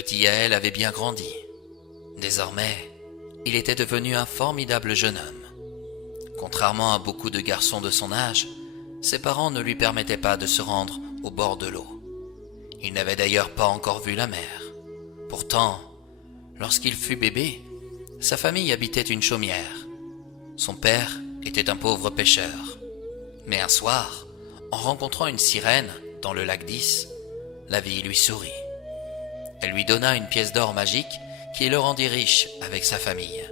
petit Yaël avait bien grandi. Désormais, il était devenu un formidable jeune homme. Contrairement à beaucoup de garçons de son âge, ses parents ne lui permettaient pas de se rendre au bord de l'eau. Il n'avait d'ailleurs pas encore vu la mer. Pourtant, lorsqu'il fut bébé, sa famille habitait une chaumière. Son père était un pauvre pêcheur. Mais un soir, en rencontrant une sirène dans le lac d'Is, la vie lui sourit. Elle lui donna une pièce d'or magique qui le rendit riche avec sa famille.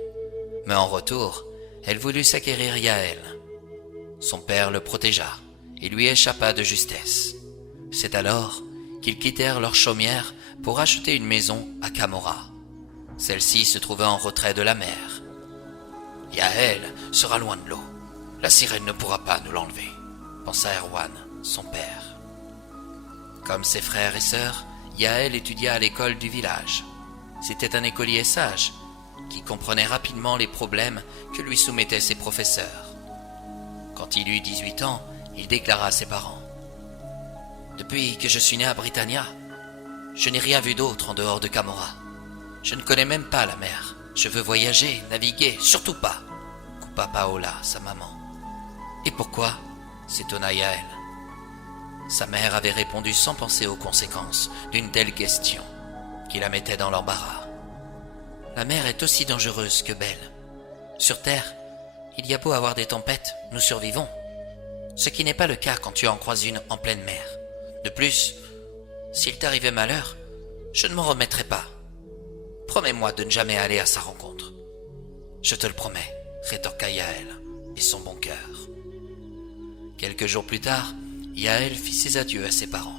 Mais en retour, elle voulut s'acquérir Yaël. Son père le protégea et lui échappa de justesse. C'est alors qu'ils quittèrent leur chaumière pour acheter une maison à Camorra. Celle-ci se trouvait en retrait de la mer. Yaël sera loin de l'eau. La sirène ne pourra pas nous l'enlever, pensa Erwan, son père. Comme ses frères et sœurs, Yaël étudia à l'école du village. C'était un écolier sage qui comprenait rapidement les problèmes que lui soumettaient ses professeurs. Quand il eut 18 ans, il déclara à ses parents: « Depuis que je suis né à Britannia, je n'ai rien vu d'autre en dehors de Camorra. Je ne connais même pas la mer. Je veux voyager, naviguer, surtout pas, » coupa Paola, sa maman. « Et pourquoi ?» s'étonna Yaël. Sa mère avait répondu sans penser aux conséquences d'une telle question, qui la mettait dans l'embarras. La mer est aussi dangereuse que belle. Sur Terre, il y a beau avoir des tempêtes, nous survivons. Ce qui n'est pas le cas quand tu en croises une en pleine mer. De plus, s'il t'arrivait malheur, je ne m'en remettrai pas. Promets-moi de ne jamais aller à sa rencontre. Je te le promets, rétorqua Yaël, et son bon cœur. Quelques jours plus tard, Yaël fit ses adieux à ses parents.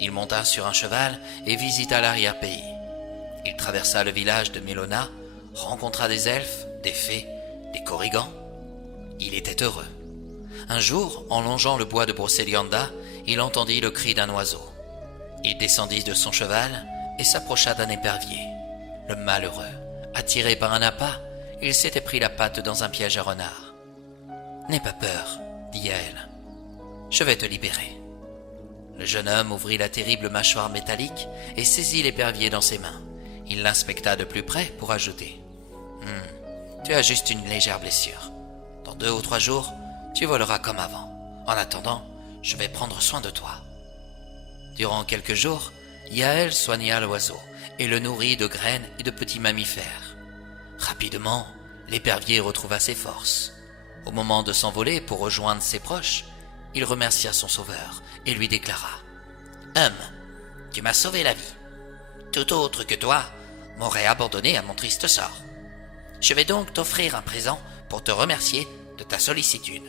Il monta sur un cheval et visita l'arrière-pays. Il traversa le village de Melona, rencontra des elfes, des fées, des korrigans. Il était heureux. Un jour, en longeant le bois de Brocélianda, il entendit le cri d'un oiseau. Il descendit de son cheval et s'approcha d'un épervier. Le malheureux, attiré par un appât, il s'était pris la patte dans un piège à renard. « N'aie pas peur, » dit Yaël. « Je vais te libérer. » Le jeune homme ouvrit la terrible mâchoire métallique et saisit l'épervier dans ses mains. Il l'inspecta de plus près pour ajouter: « Tu as juste une légère blessure. Dans 2 ou 3 jours, tu voleras comme avant. En attendant, je vais prendre soin de toi. » Durant quelques jours, Yaël soigna l'oiseau et le nourrit de graines et de petits mammifères. Rapidement, l'épervier retrouva ses forces. Au moment de s'envoler pour rejoindre ses proches, il remercia son sauveur et lui déclara: « Homme, tu m'as sauvé la vie. Tout autre que toi m'aurait abandonné à mon triste sort. Je vais donc t'offrir un présent pour te remercier de ta sollicitude. »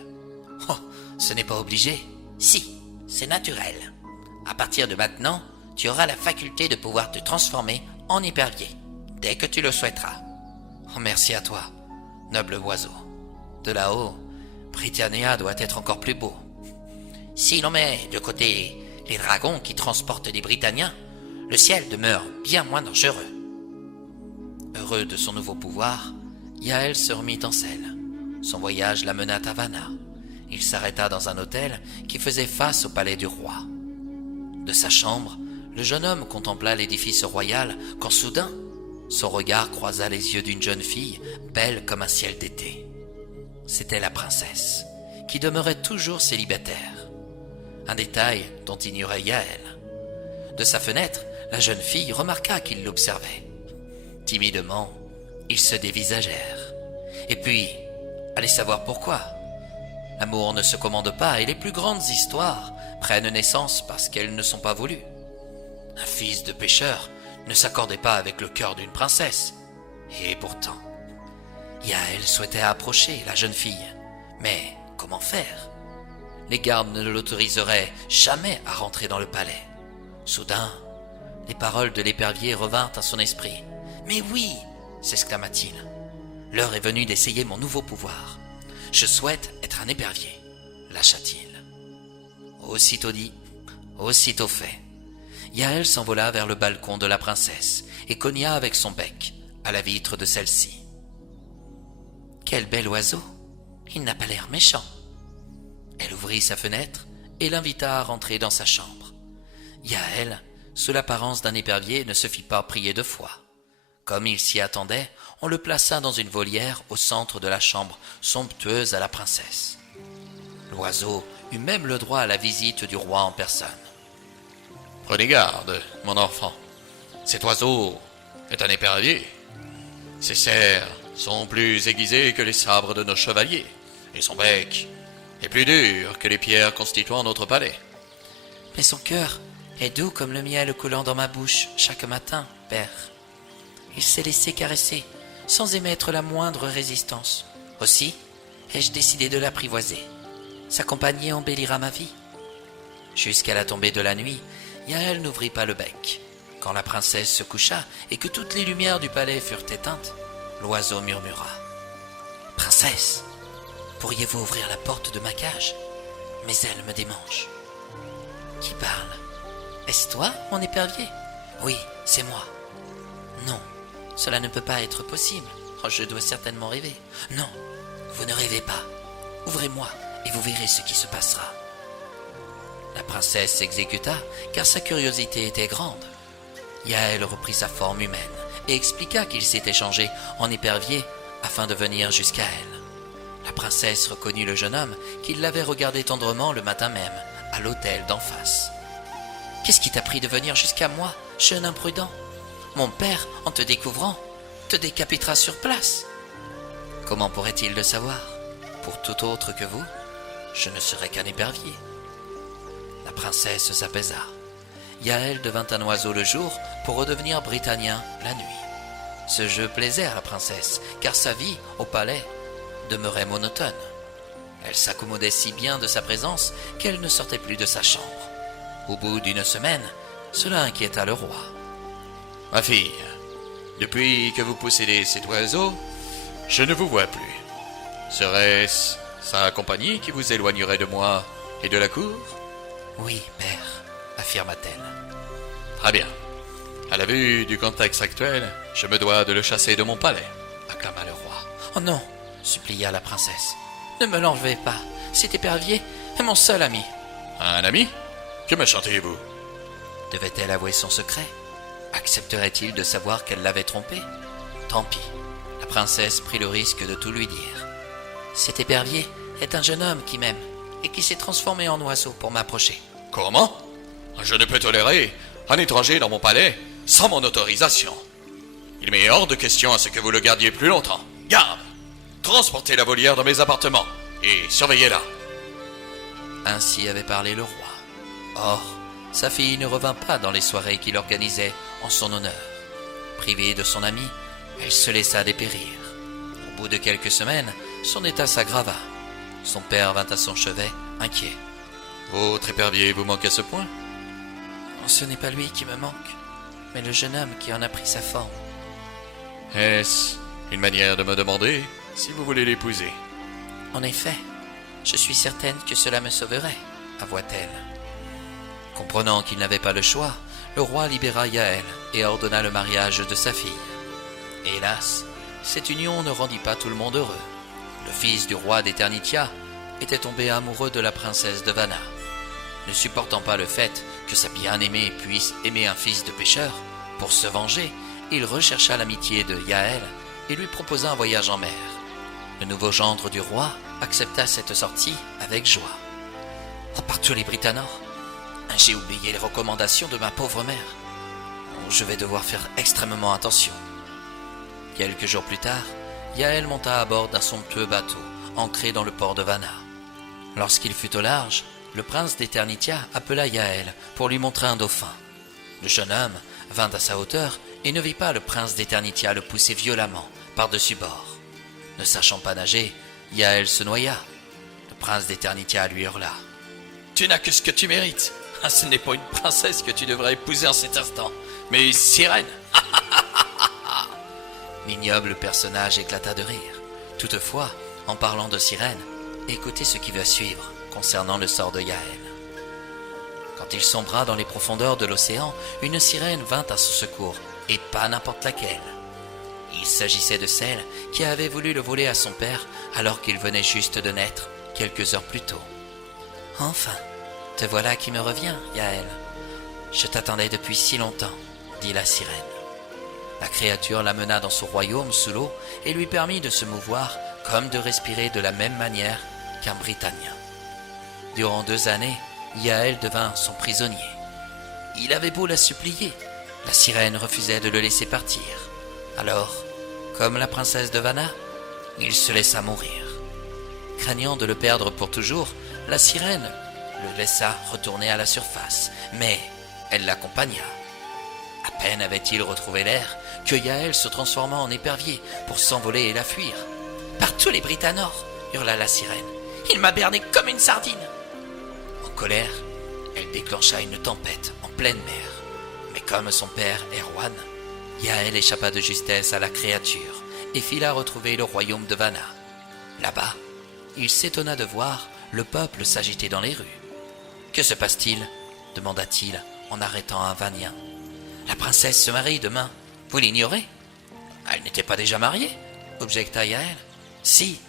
« Oh, ce n'est pas obligé. »« Si, c'est naturel. À partir de maintenant, tu auras la faculté de pouvoir te transformer en épervier, dès que tu le souhaiteras. » « Oh, merci à toi, noble oiseau. De là-haut, Britannia doit être encore plus beau. Si l'on met de côté les dragons qui transportent les Britanniens, le ciel demeure bien moins dangereux. » Heureux de son nouveau pouvoir, Yaël se remit en selle. Son voyage l'amena à Vanna. Il s'arrêta dans un hôtel qui faisait face au palais du roi. De sa chambre, le jeune homme contempla l'édifice royal quand soudain, son regard croisa les yeux d'une jeune fille belle comme un ciel d'été. C'était la princesse, qui demeurait toujours célibataire. Un détail dont ignorait Yaël. De sa fenêtre, la jeune fille remarqua qu'il l'observait. Timidement, ils se dévisagèrent. Et puis, allez savoir pourquoi. L'amour ne se commande pas et les plus grandes histoires prennent naissance parce qu'elles ne sont pas voulues. Un fils de pêcheur ne s'accordait pas avec le cœur d'une princesse. Et pourtant, Yaël souhaitait approcher la jeune fille. Mais comment faire? Les gardes ne l'autoriseraient jamais à rentrer dans le palais. Soudain, les paroles de l'épervier revinrent à son esprit. « Mais oui !» s'exclama-t-il. « L'heure est venue d'essayer mon nouveau pouvoir. Je souhaite être un épervier, lâcha-t-il. Aussitôt dit, aussitôt fait. Yaël s'envola vers le balcon de la princesse et cogna avec son bec à la vitre de celle-ci. « Quel bel oiseau! Il n'a pas l'air méchant. » Elle ouvrit sa fenêtre et l'invita à rentrer dans sa chambre. Yaël sous l'apparence d'un épervier, ne se fit pas prier 2 fois. Comme il s'y attendait, on le plaça dans une volière au centre de la chambre somptueuse à la princesse. L'oiseau eut même le droit à la visite du roi en personne. « Prenez garde, mon enfant. Cet oiseau est un épervier. Ses serres sont plus aiguisées que les sabres de nos chevaliers, et son bec est plus dur que les pierres constituant notre palais. » Mais son cœur est doux comme le miel coulant dans ma bouche chaque matin, père. Il s'est laissé caresser, sans émettre la moindre résistance. Aussi, ai-je décidé de l'apprivoiser. Sa compagnie embellira ma vie. Jusqu'à la tombée de la nuit, Yaël n'ouvrit pas le bec. Quand la princesse se coucha et que toutes les lumières du palais furent éteintes, l'oiseau murmura. « Princesse, pourriez-vous ouvrir la porte de ma cage? Mes ailes me démangent. » Qui parle? Est-ce toi, mon épervier? Oui, c'est moi. Non, cela ne peut pas être possible. Oh, je dois certainement rêver. Non, vous ne rêvez pas. Ouvrez-moi et vous verrez ce qui se passera. La princesse s'exécuta, car sa curiosité était grande. Yaël reprit sa forme humaine et expliqua qu'il s'était changé en épervier afin de venir jusqu'à elle. La princesse reconnut le jeune homme qui l'avait regardé tendrement le matin même, à l'hôtel d'en face. « Qu'est-ce qui t'a pris de venir jusqu'à moi, jeune imprudent? Mon père, en te découvrant, te décapitera sur place. » Comment pourrait-il le savoir? Pour tout autre que vous, je ne serais qu'un épervier. La princesse s'apaisa. Yaël devint un oiseau le jour pour redevenir britannia la nuit. Ce jeu plaisait à la princesse, car sa vie, au palais, demeurait monotone. Elle s'accommodait si bien de sa présence qu'elle ne sortait plus de sa chambre. Au bout d'une semaine, cela inquiéta le roi. « Ma fille, depuis que vous possédez cet oiseau, je ne vous vois plus. Serait-ce sa compagnie qui vous éloignerait de moi et de la cour? » « Oui, père, affirma-t-elle. »« Très bien. À la vue du contexte actuel, je me dois de le chasser de mon palais, » acclama le roi. « Oh non, supplia la princesse. Ne me l'enlevez pas. Cet épervier est mon seul ami. » Un ami? Que me chantez-vous? Devait-elle avouer son secret? Accepterait-il de savoir qu'elle l'avait trompé? Tant pis. La princesse prit le risque de tout lui dire. Cet épervier est un jeune homme qui m'aime et qui s'est transformé en oiseau pour m'approcher. Comment? Je ne peux tolérer un étranger dans mon palais sans mon autorisation. Il m'est hors de question à ce que vous le gardiez plus longtemps. Garde! Transportez la volière dans mes appartements et surveillez-la. Ainsi avait parlé le roi. Or, sa fille ne revint pas dans les soirées qu'il organisait en son honneur. Privée de son ami, elle se laissa dépérir. Au bout de quelques semaines, son état s'aggrava. Son père vint à son chevet, inquiet. « Votre épervier vous manque à ce point? » « Ce n'est pas lui qui me manque, mais le jeune homme qui en a pris sa forme. »« Est-ce une manière de me demander si vous voulez l'épouser? » ?»« En effet, je suis certaine que cela me sauverait, avoua-t-elle. » Comprenant qu'il n'avait pas le choix, le roi libéra Yaël et ordonna le mariage de sa fille. Hélas, cette union ne rendit pas tout le monde heureux. Le fils du roi d'Eternitia était tombé amoureux de la princesse de Vanna. Ne supportant pas le fait que sa bien-aimée puisse aimer un fils de pêcheur, pour se venger, il rechercha l'amitié de Yaël et lui proposa un voyage en mer. Le nouveau gendre du roi accepta cette sortie avec joie. « Oh, partout les Britanors, j'ai oublié les recommandations de ma pauvre mère. Je vais devoir faire extrêmement attention. » Quelques jours plus tard, Yaël monta à bord d'un somptueux bateau, ancré dans le port de Vanna. Lorsqu'il fut au large, le prince d'Eternitia appela Yaël pour lui montrer un dauphin. Le jeune homme vint à sa hauteur et ne vit pas le prince d'Eternitia le pousser violemment par-dessus bord. Ne sachant pas nager, Yaël se noya. Le prince d'Eternitia lui hurla. « Tu n'as que ce que tu mérites. Ce n'est pas une princesse que tu devrais épouser en cet instant, mais une sirène. » L'ignoble personnage éclata de rire. Toutefois, en parlant de sirène, écoutez ce qui va suivre concernant le sort de Yaël. Quand il sombra dans les profondeurs de l'océan, une sirène vint à son secours, et pas n'importe laquelle. Il s'agissait de celle qui avait voulu le voler à son père alors qu'il venait juste de naître, quelques heures plus tôt. « Enfin, te voilà qui me revient, Yaël. Je t'attendais depuis si longtemps, dit la sirène. La créature l'amena dans son royaume sous l'eau et lui permit de se mouvoir comme de respirer de la même manière qu'un Britannia. Durant 2 années, Yaël devint son prisonnier. Il avait beau la supplier, la sirène refusait de le laisser partir. Alors, comme la princesse de Vanna, il se laissa mourir. Craignant de le perdre pour toujours, la sirène le laissa retourner à la surface, mais elle l'accompagna. À peine avait-il retrouvé l'air que Yaël se transforma en épervier pour s'envoler et la fuir. « Par tous les Britanors !» hurla la sirène. « Il m'a berné comme une sardine !» En colère, elle déclencha une tempête en pleine mer. Mais comme son père Erwan, Yaël échappa de justesse à la créature et fila retrouver le royaume de Vanna. Là-bas, il s'étonna de voir le peuple s'agiter dans les rues. « Que se passe-t-il » demanda-t-il en arrêtant un Vanien. « La princesse se marie demain. Vous l'ignorez ?»« Elle n'était pas déjà mariée ?» objecta Yaël. « Si,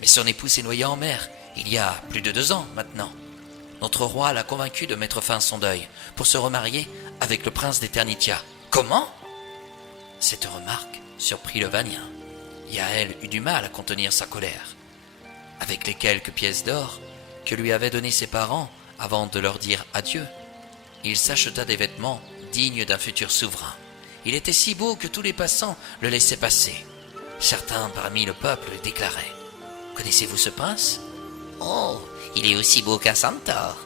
mais son époux s'est noyé en mer, il y a plus de 2 ans maintenant. Notre roi l'a convaincu de mettre fin à son deuil pour se remarier avec le prince d'Eternitia. Comment ?» Cette remarque surprit le Vanien. Yaël eut du mal à contenir sa colère. Avec les quelques pièces d'or que lui avaient données ses parents avant de leur dire adieu, il s'acheta des vêtements dignes d'un futur souverain. Il était si beau que tous les passants le laissaient passer. Certains parmi le peuple déclaraient « Connaissez-vous ce prince ? Oh, il est aussi beau qu'un centaure. »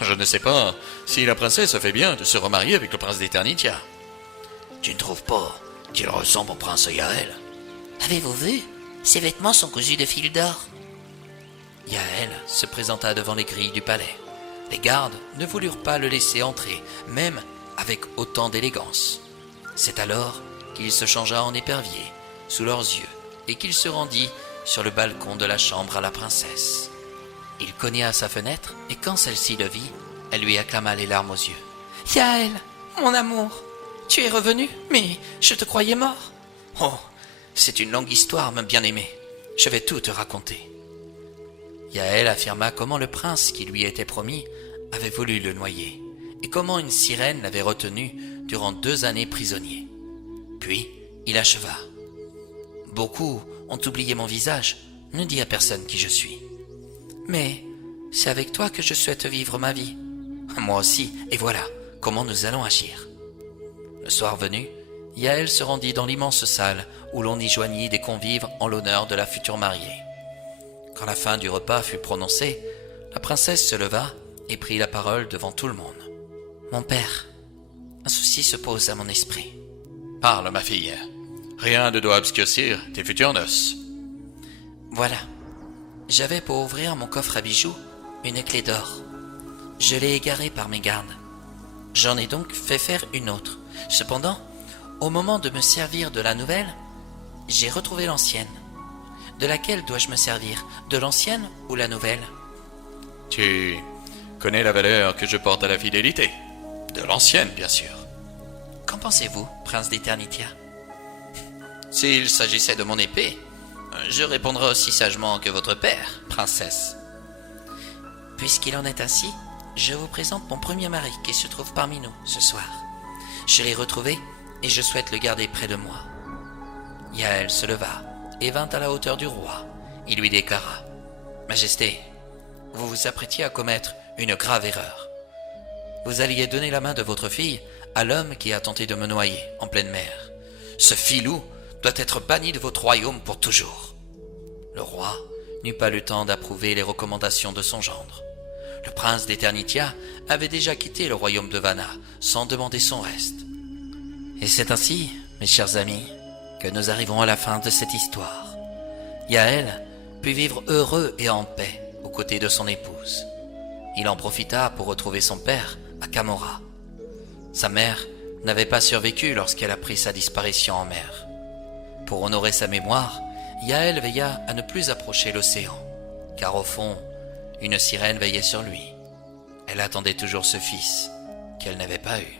Je ne sais pas si la princesse fait bien de se remarier avec le prince d'Eternitia. Tu ne trouves pas qu'il ressemble au prince Yaël ? Avez-vous vu ? Ses vêtements sont cousus de fil d'or. Yaël se présenta devant les grilles du palais. Les gardes ne voulurent pas le laisser entrer, même avec autant d'élégance. C'est alors qu'il se changea en épervier, sous leurs yeux, et qu'il se rendit sur le balcon de la chambre à la princesse. Il cogna à sa fenêtre, et quand celle-ci le vit, elle lui acclama les larmes aux yeux. « Yaël, mon amour, tu es revenu, mais je te croyais mort. Oh, c'est une longue histoire, ma bien-aimée. Je vais tout te raconter. » Yaël affirma comment le prince qui lui était promis avait voulu le noyer, et comment une sirène l'avait retenu durant 2 années prisonnier. Puis, il acheva. « Beaucoup ont oublié mon visage, ne dis à personne qui je suis. Mais c'est avec toi que je souhaite vivre ma vie. Moi aussi, et voilà comment nous allons agir. » Le soir venu, Yaël se rendit dans l'immense salle où l'on y joignit des convives en l'honneur de la future mariée. Quand la fin du repas fut prononcée, la princesse se leva et prit la parole devant tout le monde. « Mon père, un souci se pose à mon esprit. »« Parle, ma fille. Rien ne doit obscurcir tes futures noces. » Voilà. J'avais pour ouvrir mon coffre à bijoux une clé d'or. Je l'ai égarée par mes gardes. J'en ai donc fait faire une autre. Cependant, au moment de me servir de la nouvelle, j'ai retrouvé l'ancienne. De laquelle dois-je me servir ? De l'ancienne ou la nouvelle ? Tu connais la valeur que je porte à la fidélité. De l'ancienne, bien sûr. Qu'en pensez-vous, prince d'Eternitia ? S'il s'agissait de mon épée, je répondrais aussi sagement que votre père, princesse. Puisqu'il en est ainsi, je vous présente mon premier mari qui se trouve parmi nous ce soir. Je l'ai retrouvé et je souhaite le garder près de moi. Yaël se leva et vint à la hauteur du roi. Il lui déclara : « Majesté, vous vous apprêtiez à commettre une grave erreur. Vous alliez donner la main de votre fille à l'homme qui a tenté de me noyer en pleine mer. Ce filou doit être banni de votre royaume pour toujours. » Le roi n'eut pas le temps d'approuver les recommandations de son gendre. Le prince d'Eternitia avait déjà quitté le royaume de Vanna sans demander son reste. Et c'est ainsi, mes chers amis, que nous arrivons à la fin de cette histoire. Yaël put vivre heureux et en paix aux côtés de son épouse. Il en profita pour retrouver son père à Camorra. Sa mère n'avait pas survécu lorsqu'elle apprit sa disparition en mer. Pour honorer sa mémoire, Yaël veilla à ne plus approcher l'océan, car au fond, une sirène veillait sur lui. Elle attendait toujours ce fils qu'elle n'avait pas eu.